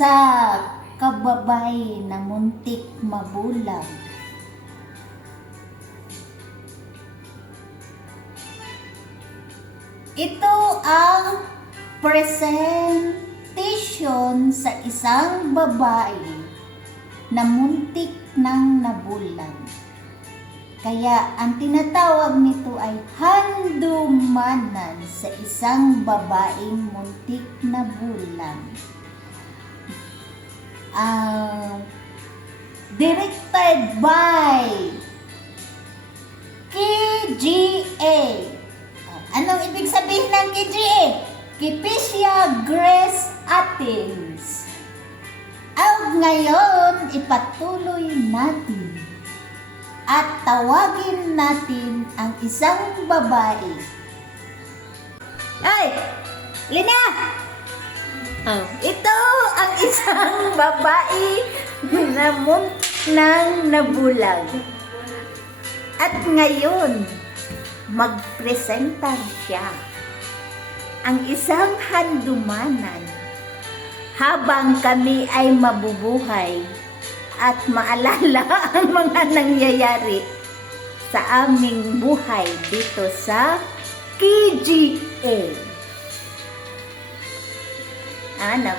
sa kababay na muntik mabulag. Ito ang presentation sa isang babae na muntik nang nabulag. Kaya ang tinatawag nito ay handumanan sa isang babaeng muntik na bulag. Directed by KGA. Anong ibig sabihin ng KGA? Kipisya Grace Athens. At ngayon, ipatuloy natin at tawagin natin ang isang babae. Ay! Lina! Ito ang isang babae na nang nabulag. At ngayon, magpresenta siya. Ang isang handumanan habang kami ay mabubuhay at maalala ang mga nangyayari sa aming buhay dito sa KGA. Ano?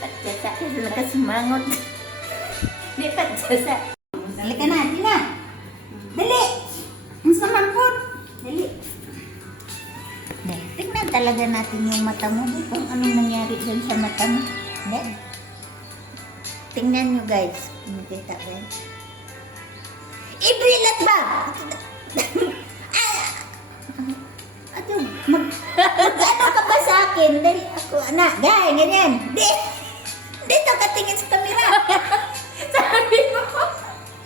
Patsasa, nakasimangot. Di patsasa. Halika na, di na. Dali! Ang samampot. Dali. Tignan talaga natin yung mata mo. Kung anong nangyari dyan sa mata mo. Tingnan nyo guys. Makita ba yun? Ibrilat ba? Ato, mag-ano ka ba sa akin? Dali ako, anak. Ganyan. Dito ka tingin sa camera. Sabi mo,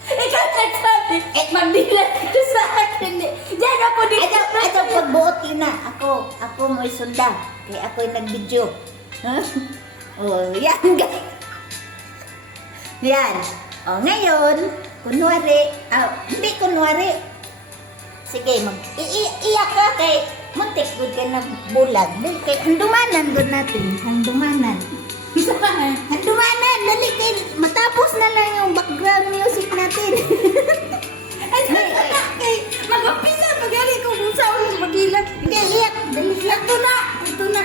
ikaw nagsabi, magbilat ka sa akin. Diyan ako dito. Ito pagbuot na. Ako mo'y sunda. Kaya ako'y nag-video. Oh, yan guys. Yan. O, ngayon, hindi kunwari. Sige, iyak ka kay muntik good ka na bulag. Kay handumanan good natin. Handumanan. Handumanan, dali kay matapos na lang yung background music natin. Mag-umpisa, mag-ari ko kung saan yung magilat. Hindi, iyak. Dali, iyak. Ito na.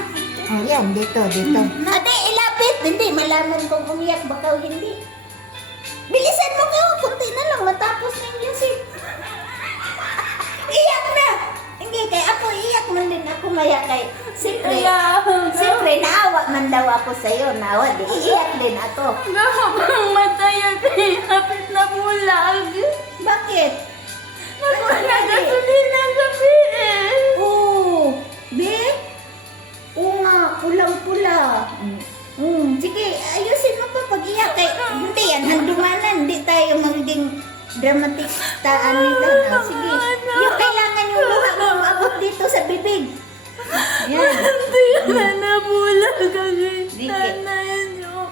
Oh, yan, dito. Ate, ilapit. Hindi, malaman kung umiyak baka o hindi. Bilisan mo ka, kunti na lang, matapos na yung music. Iyak na! Hindi, kay ako iyak man din ako maya kay siyempre, naawa man daw ako sa'yo, naawa, di iyak din ako. Gawang matay at hapit na bulag. Bakit? Wala gasolina gabi eh. Oo, be? Oo nga, pulang-pula. Sige, ayusin mo pa pag-iyak kay, hindi yan, handumanan, hindi tayo magiging dramatic taan nito. No? Sige, yung kailangan yung luha mo maabot dito sa bibig. Yan. Hindi na nabulag ang tanayan nyo.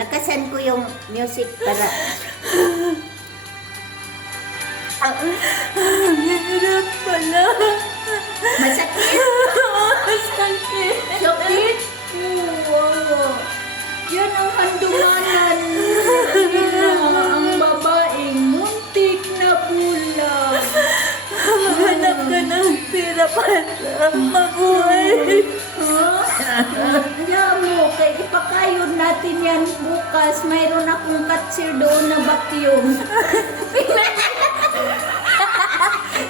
Lakasan ko yung music para... Ang hirap pala. Masakit? Sakit. Sakit? Oo. Yan ang handumanan. Ang babaeng muntik na bulag. Hanap ka ng pera para mabuhay. Alam mo, kay ipakayod natin yan bukas. Mayroon akong katsir doon na vacuum.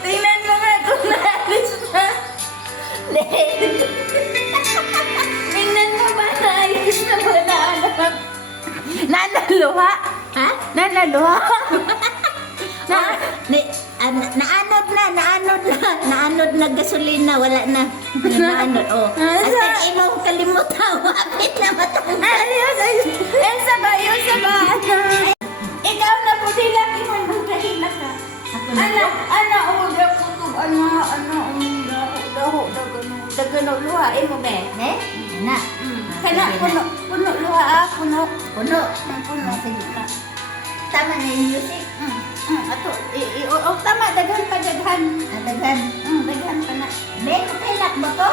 Tingnan mo nga kung naalis na. Tingnan mo ba naayos na ba na anak? Nanaluha? Ha? Nanaluha? Naanod na gasolina, wala na. Naanod, oh. Hasta imong kalimutan, wapit na matanda. Ayos. Ayos ba? Ikaw na po sila. Iman mo kahila ka. Umuda ko ito. Dagano luha. Imo be? Ne? Na. Kana puno luha. Puno. Sige. Tama na yung music. Ato. Tama. Daghan pa. Daghan. Daghan. Daghan pa na. Be, kailak ba to?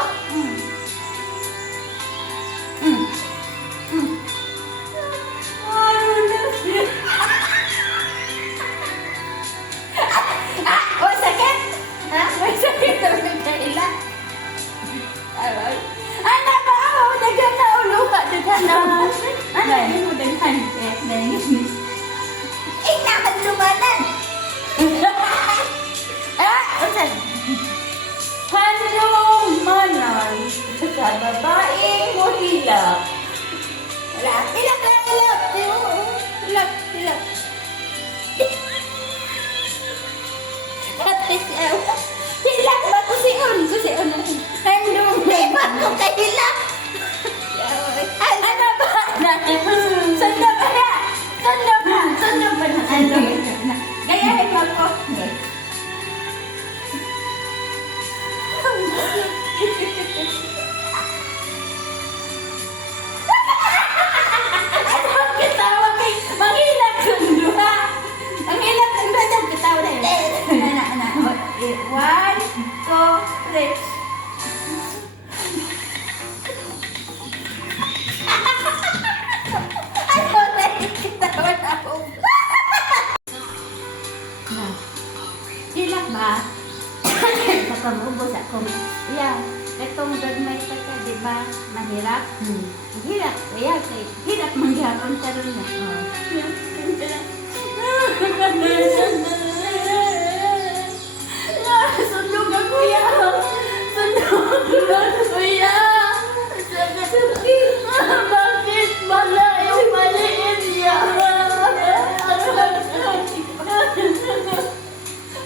gagmay pa ka, di ba? Mahirap. Mahirap. Kaya, hirap mangyapon karon na. Sundog ang kuya. Sundog ang kuya. Bakit wala yung maliit niya?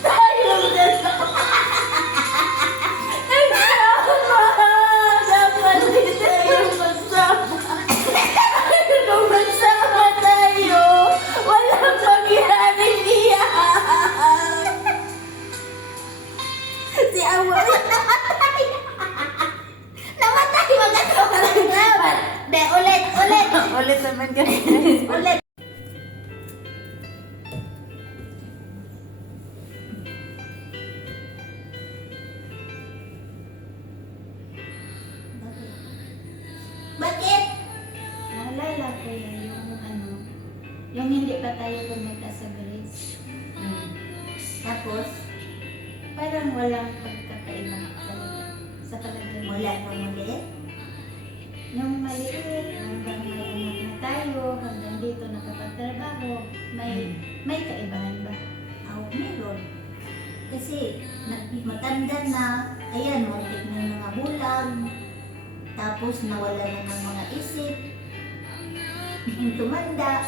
Tayo na. Dapat di tayo magsama. Kung magsama tayo, walang pangyaring iyak. Si Awa. Namatay, magkatawa ka lang. De, ulit. Ulit naman kami. Ulit. Bakit? Naalala ko yung hindi pa tayo pumunta sa Grace. Tapos, Parang walang pagkakaiba talaga sa palagay mo. mula nung maliit. Nung maliit, hanggang may anak na tayo, hanggang dito nakapagtrabaho, may kaibahan ba? Meron. Kasi, matanda na, ayan, muntik na yung mga bulag. Tapos, nawala na ng mga isip. Yung tumanda,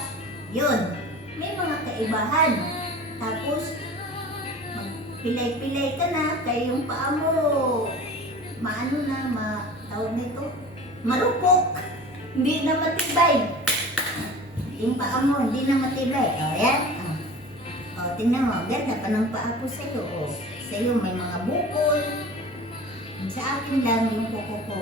yun. May mga kaibahan. Tapos, pilay-pilay ka na, kaya yung paa mo, tawag nito, marupok. Hindi na matibay. Yung paa mo, hindi na matibay. O, yan. O, tingnan mo, ganda pa ng paa ko sa'yo. O, sa'yo may mga bukol. Sa akin lang yung kuko ko.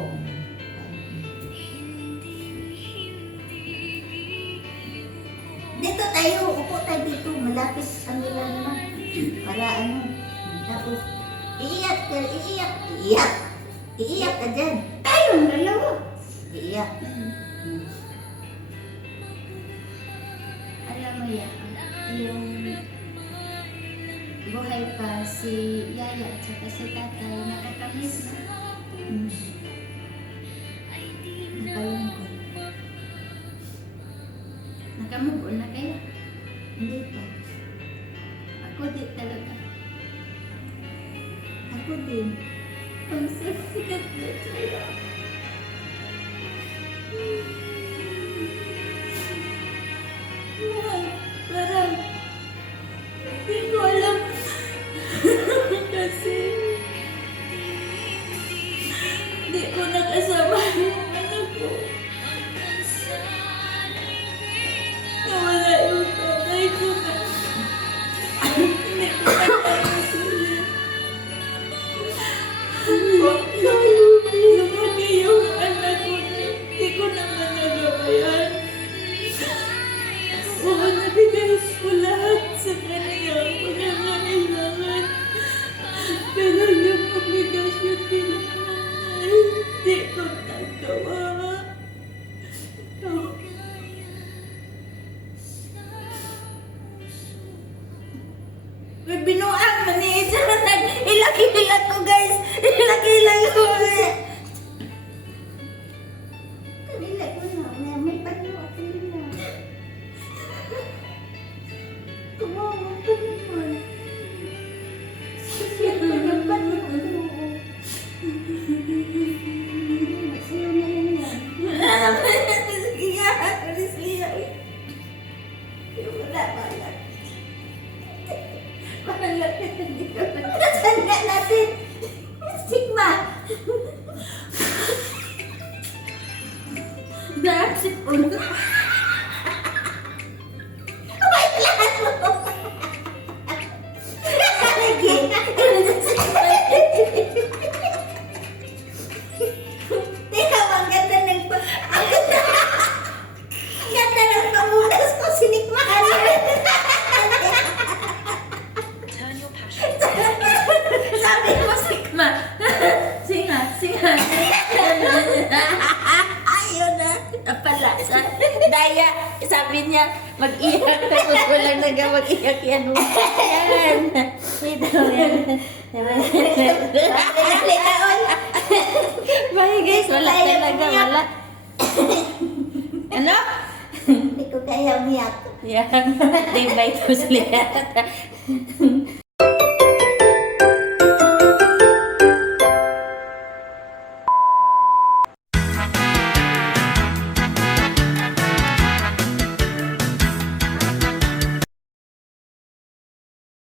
Dito tayo, upo tayo dito. Malapit ang nila naman. Para ano. Tapos, iiyak ka dyan. Tayong dalawa! Iiyak. Alam mo yan, yung buhay pa si Yaya at saka si Tatay, nakakamiss na. Nakalungkot. Nakamove on na kayo. Hindi pa. Ako di talaga. Ako din. Ang sakit na tayo. Parang hindi ko alam. Kasi hindi ko nakasama yung anak ko. Nawala yung tatay ko na. Hindi ko nakasama sila. Lumaki yung anak ko na hindi ko naman nagawa yan. Oo, nabigay ko lahat sa kanya pagkakailangan. Pero yung obligasyon bilang nanay, hindi ko nagawa. Oh. May binuang maniid sa nag ilaki-ilag ko guys. Ilaki-ilag ko. Kanila ko na. May panyo ako nila. Kumawa ka naman. Sa'yo na lang yan. Sige nga, alis niya. Wala, wala. Wala ka, hindi ka pa. Tanda natin. Sigma. Naapsip ko na. Wait lang mo. Lagi. Teka, ang ganda ng pamunas ko. Sinikmahan. Sabi mo, Sigma. Singa. Ayun na. Napalasa. Mag-iyak tapos walang naga mag-iyak yan. Yan. Ito yan. Dali taon. Bye guys, wala talaga, wala. Ano? Hindi ko kaya umiyak. Yan. Di ba ito sila?